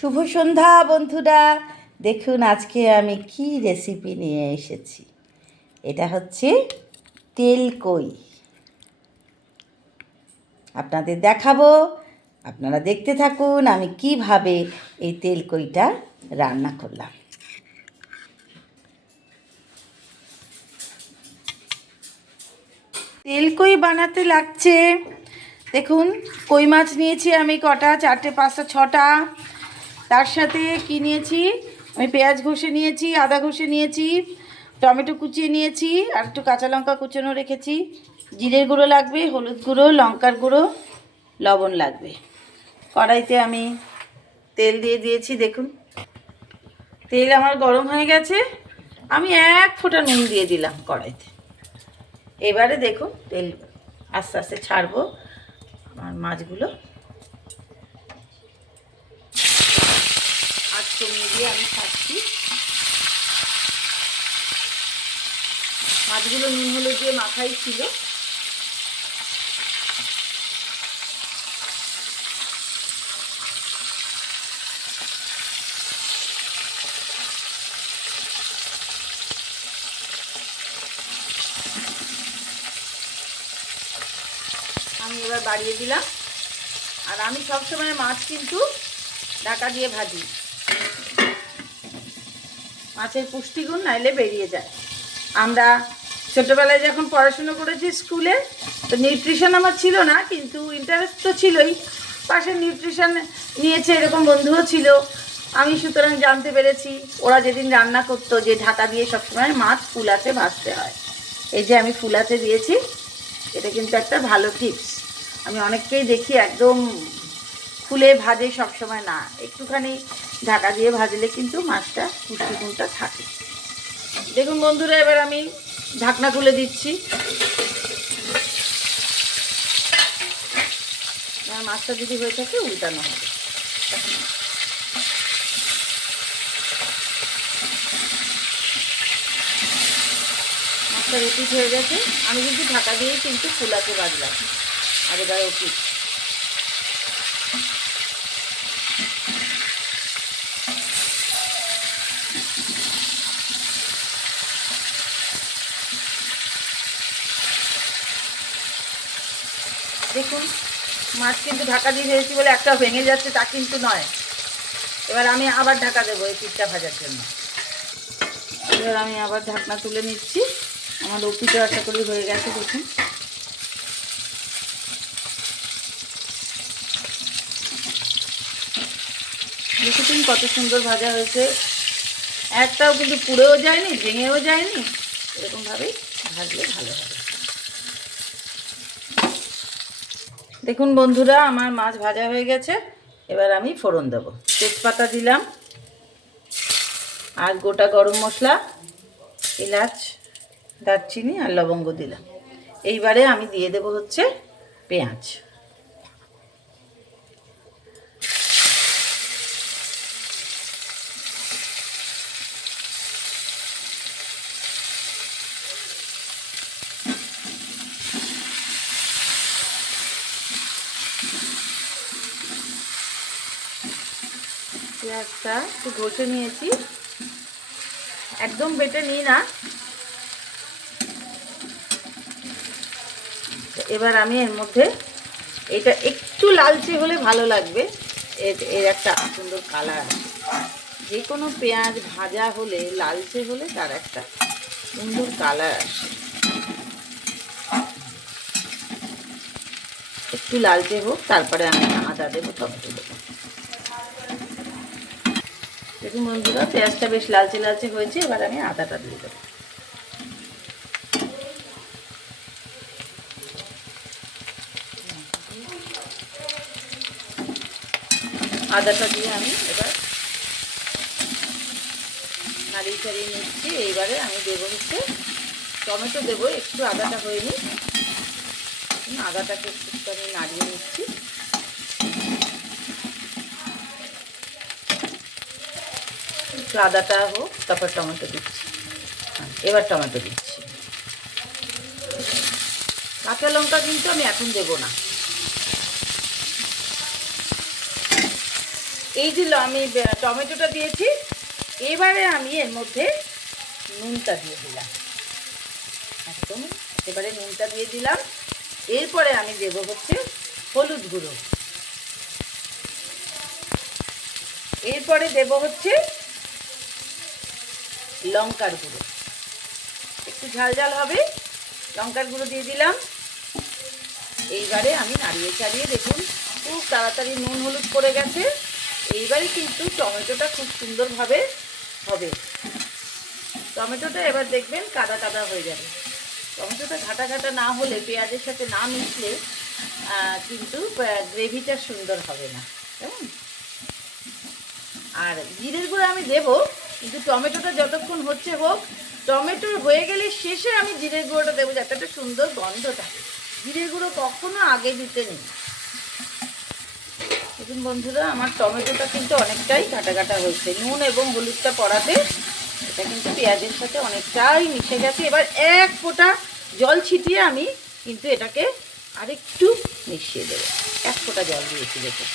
শুভ সন্ধ্যা, বন্ধুরা। দেখুন, আজকে আমি কি রেসিপি নিয়ে এসেছি। এটা হচ্ছে তেল কই। আপনাদের দেখাবো। আপনারা দেখতে থাকুন, আমি কীভাবে এই তেল কইটা রান্না করলাম। তেল কই বানাতে লাগছে। দেখুন, কই মাছ নিয়েছি আমি কটা, চারটে, পাঁচটা, ছটা। তার সাথে কি নিয়েছি? আমি পেঁয়াজ ঘষে নিয়েছি, আদা ঘষে নিয়েছি, টমেটো কুচিয়ে নিয়েছি, আর একটু কাঁচা লঙ্কা কুচানো রেখেছি। জিরের গুঁড়ো লাগবে, হলুদ গুঁড়ো, লঙ্কার গুঁড়ো, লবণ লাগবে। কড়াইতে আমি তেল দিয়ে দিয়েছি, দেখুন। তেল আমার গরম হয়ে গেছে। আমি এক ফোঁটা নুন দিয়ে দিলাম কড়াইতে। এবারে দেখুন, তেল আস্তে আস্তে ছাড়বো আমার মাছগুলো। কমিয়ে দিয়ে আমি ছাড়ছি। মাছগুলো নুন হলুদ দিয়ে মাথায় ছিল। আমি এবার বাড়িয়ে দিলাম। আর আমি সবসময় মাছ কিন্তু ঢাকা দিয়ে ভাজি। মাছের পুষ্টিগুণ নাইলে বেরিয়ে যায়। আমরা ছোটোবেলায় যখন পড়াশুনো করেছি স্কুলে, তো নিউট্রিশন আমার ছিল না, কিন্তু ইন্টারেস্ট তো ছিলই। পাশে নিউট্রিশন নিয়েছে এরকম বন্ধুও ছিল। আমি সুতরাং জানতে পেরেছি, ওরা যেদিন রান্না করতো যে ঢাকা দিয়ে সবসময় মাছ ফুলাতে ভাজতে হয়। এই যে আমি ফুলাতে দিয়েছি, এটা কিন্তু একটা ভালো টিপস আমি অনেককেই দেখি একদম ফুলে ভাজে সবসময় না। একটুখানি ঢাকা দিয়ে ভাজলে কিন্তু মাছটা পুষ্টিগুণটা থাকে। দেখুন বন্ধুরা, এবার আমি ঢাকনা তুলে দিচ্ছি। মাছটা যদি হয়ে থাকে উল্টানো হবে। মাছটা রিপিট হয়ে গেছে। আমি কিন্তু ঢাকা দিয়েই কিন্তু ফুলাতে বাজলাম। আর এবার ওপিট দেখুন, মাছ কিন্তু ঢাকা দিয়ে ভেজেছি বলে একটা ভেঙে যাচ্ছে, তা কিন্তু নয়। এবার আমি আবার ঢাকা দেবো এই পিঠটা ভাজার জন্য। এবার আমি আবার ঢাকনা তুলে নিচ্ছি। আমার ওপিটা আশা করি হয়ে গেছে, দেখুন। দেখেছেন কত সুন্দর ভাজা হয়েছে। একটাও কিন্তু পুড়েও যায়নি, ভেঙেও যায়নি। এরকমভাবেই ভাজলে ভালো হবে দেখুন বন্ধুরা, আমার মাছ ভাজা হয়ে গেছে। এবার আমি ফোড়ন দেব। তেজপাতা দিলাম। আর গোটা গরম মশলা, এলাচ, দারচিনি আর লবঙ্গ দিলাম। এইবারে আমি দিয়ে দেব হচ্ছে পেঁয়াজ। পেঁয়াজটা একটু ঘষে নিয়েছি। একদম বেটে নিই না। এবার আমি এর মধ্যে এটা একটু লালচে হলে ভালো লাগবে। এর একটা সুন্দর কালার যে কোনো পেঁয়াজ ভাজা হলে, লালচে হলে তার একটা সুন্দর কালার আসে। একটু লালচে হোক, তারপরে আমি আদা দেবো টমেটো দেবো। দেখুন বন্ধুরা পেঁয়াজটা বেশ লালচে লালচে হয়েছে, এবার আমি আদাটা দিয়ে দেবো। আদাটা দিয়ে আমি এবার নাড়িয়ে চাড়িয়ে নিচ্ছি। এইবারে আমি দেবো হচ্ছে, টমেটো দেবো, একটু আদাটা হয়নি। আদাটাকে একটু আমি নাড়িয়ে নিচ্ছি। একটু আদাটা হোক, তারপর টমেটো দিচ্ছি। এবার টমেটো দিচ্ছি। কাঁচা লঙ্কা কিন্তু আমি এখন দেব না। এই যে আমি টমেটোটা দিয়েছি, এবারে আমি এর মধ্যে নুনটা দিয়ে দিলাম। একদম, এবারে নুনটা দিয়ে দিলাম। এরপরে আমি দেব হচ্ছে হলুদ গুঁড়ো। এরপরে দেব হচ্ছে লঙ্কার গুঁড়ো। একটু ঝাল ঝাল হবে, লঙ্কার গুঁড়ো দিয়ে দিলাম। এইবারে আমি নাড়িয়ে চাড়িয়ে দেখুন, খুব তাড়াতাড়ি নুন হলুদ পড়ে গেছে। এইবারে কিন্তু টমেটোটা খুব সুন্দরভাবে হবে। টমেটোটা এবার দেখবেন কাদা কাদা হয়ে যাবে। টমেটোটা ঘাটা ঘাটা না হলে, পেঁয়াজের সাথে না মিশলে কিন্তু গ্রেভিটা সুন্দর হবে না। কেমন? আর জিরের গুঁড়ো আমি দেব কিন্তু টমেটোটা যতক্ষণ হচ্ছে হোক টমেটো হয়ে গেলে শেষে আমি জিরের গুঁড়োটা দেবো যাতে একটা সুন্দর গন্ধ থাকে জিরের গুঁড়ো কখনো আগে দিতে নেই। দেখুন বন্ধুরা, আমার টমেটোটা কিন্তু অনেকটাই কাটা কাটা হয়েছে। নুন এবং হলুদটা পড়াতে এটা কিন্তু পেঁয়াজের সাথে অনেকটাই মিশে গেছে। এবার এক ফোঁটা জল ছিটিয়ে আমি কিন্তু এটাকে আরেকটু মিশিয়ে দেবো। এক ফোঁটা জল দিয়েছি, দেখুন।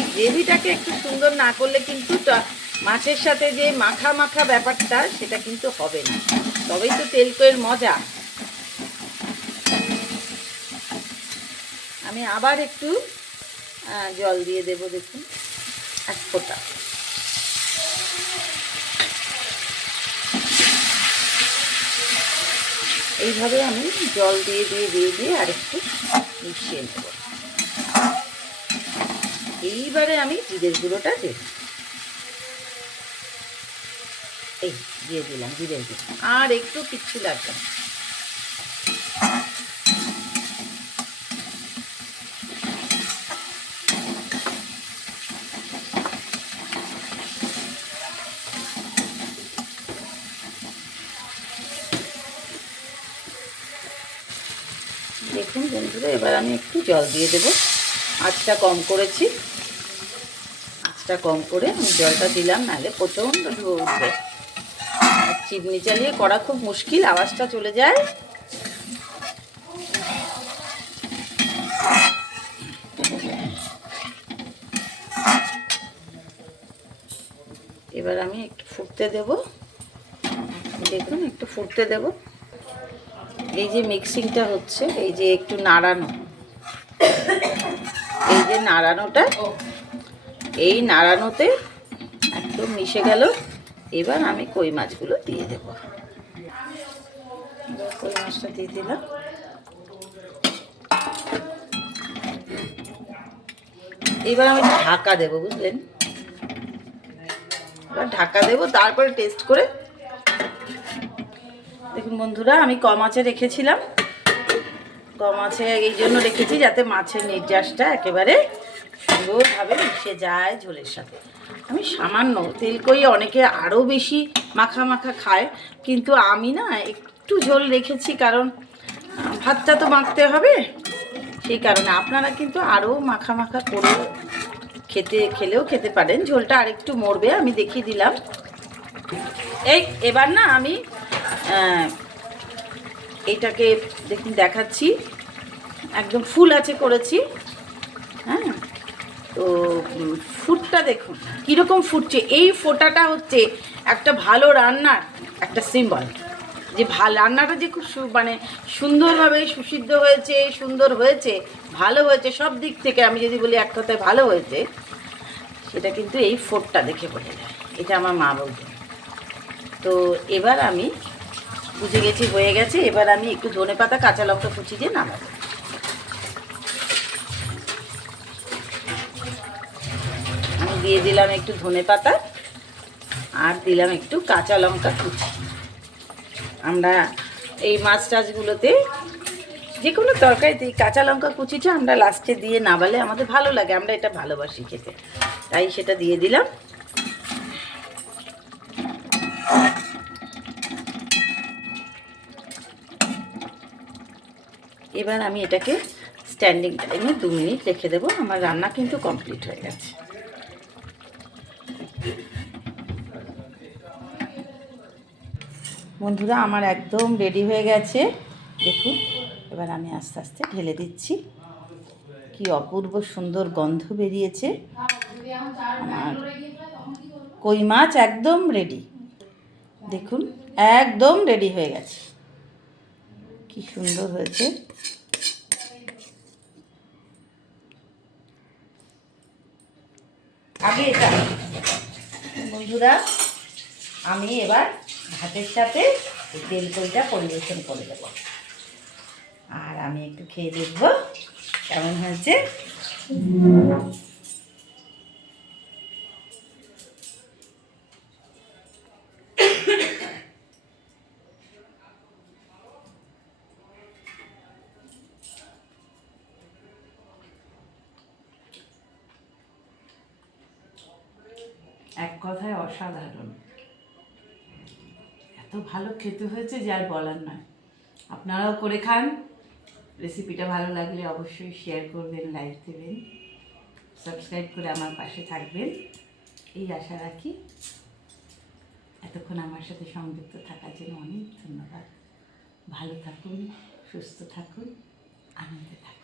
এই গ্রেভিটাকে একটু সুন্দর না করলে কিন্তু মাছের সাথে যে মাখা মাখা ব্যাপারটা, সেটা কিন্তু হবে না। তবেই তো তেলকোয়ের মজা। আমি আবার একটু জল দিয়ে দেব দেখুন, এক ফোঁটা। এইভাবে আমি জল দিয়ে দিয়ে দিয়ে দিয়ে আরেকটু মিশিয়ে নেব। এইবারে আমি জিরের গুঁড়োটা দেব এই, দিয়ে দিলাম জিরের গুঁড়ো। আর একটু কিচ্ছু লাগবে না। দেখুন বন্ধুরা, এবার আমি একটু জল দিয়ে দেব। আঁচটা কম করেছি। আঁচটা কম করে আমি জলটা দিলাম, নাহলে প্রচণ্ড ধুয়ে উঠবে। চিমনি চালিয়ে করা খুব মুশকিল, আওয়াজটা চলে যায়। এবার আমি একটু ফুটতে দেব। দেখুন, একটু ফুটতে দেব। এই যে মিক্সিংটা হচ্ছে, এই যে একটু নাড়ানো। এই যে নাড়ানোটা এই নাড়ানোতে একদম মিশে গেল। এবার আমি কই মাছগুলো দিয়ে দেব। কই মাছটা দিয়ে দিলাম। এবার আমি ঢাকা দেবো, বুঝলেন? এবার ঢাকা দেবো, তারপরে টেস্ট করে। দেখুন বন্ধুরা, আমি কম আঁচে রেখেছিলাম। কম আছে এই জন্য রেখেছি যাতে মাছের নির্যাসটা একেবারে সুন্দরভাবে মিশে যায় ঝোলের সাথে। আমি সামান্য তেল কই অনেকে আরও বেশি মাখা মাখা খায়, কিন্তু আমি না একটু ঝোল রেখেছি কারণ ভাতটা তো মাখতে হবে। সেই কারণে আপনারা কিন্তু আরও মাখা মাখা করে খেতে, খেলেও খেতে পারেন। ঝোলটা আরেকটু মরবে, আমি দেখিয়ে দিলাম। এই, এবার না আমি এটাকে দেখুন দেখাচ্ছি। একদম ফুল আছে করেছি। হ্যাঁ? উম, ফুটটা দেখুন কীরকম ফুটছে। এই ফোটাটা হচ্ছে একটা ভালো রান্নার একটা সিম্বল যে ভালো রান্নাটা যে খুব সু- মানে সুন্দরভাবে সুসিদ্ধ হয়েছে সুন্দর হয়েছে ভালো হয়েছে সব দিক থেকে আমি যদি বলি এক কথায় ভালো হয়েছে সেটা কিন্তু এই ফোটটা দেখে বোঝা যায়। এটা আমার মা বলতো তো এবার আমি বুঝে গেছি হয়ে গেছে এবার আমি একটু ধনে পাতা কাঁচা লঙ্কা কুচি দিয়ে নামাবো। দিয়ে দিলাম একটু ধনে পাতা আর দিলাম একটু কাঁচা লঙ্কা কুচি। আমরা এই মাছ টাছগুলোতে যে কোনো তরকারিতে কাঁচা লঙ্কা কুচিটা আমরা লাস্টে দিয়ে নাবালে আমাদের ভালো লাগে, আমরা এটা ভালোবাসি খেতে। তাই সেটা দিয়ে দিলাম। এবার আমি এটাকে স্ট্যান্ডিং টাইমে দু মিনিট রেখে দেবো, আমার রান্না কিন্তু কমপ্লিট হয়ে গেছে। বন্ধুরা, আমার একদম রেডি হয়ে গেছে। দেখুন, এবার আমি আস্তে আস্তে ঢেলে দিচ্ছি। কি অপূর্ব সুন্দর গন্ধ বেরিয়েছে। আমার কই মাছ একদম রেডি দেখুন, একদম রেডি হয়ে গেছে। কি সুন্দর হয়েছে। আগে এটা। বন্ধুরা, আমি এবার ভাতের সাথে এই তেল কইটা পরিবেশন করে দেবো। আর আমি একটু খেয়ে দেখব কেমন হয়েছে। এক কথায় অসাধারণ। এত ভালো খেতে হয়েছে যে আর বলার নয়। আপনারাও করে খান। রেসিপিটা ভালো লাগলে অবশ্যই শেয়ার করবেন লাইক দেবেন সাবস্ক্রাইব করে আমার পাশে থাকবেন। এই আশা রাখি এতক্ষণ আমার সাথে সংযুক্ত থাকার জন্য অনেক ধন্যবাদ। ভালো থাকুন, সুস্থ থাকুন, আনন্দে থাকুন।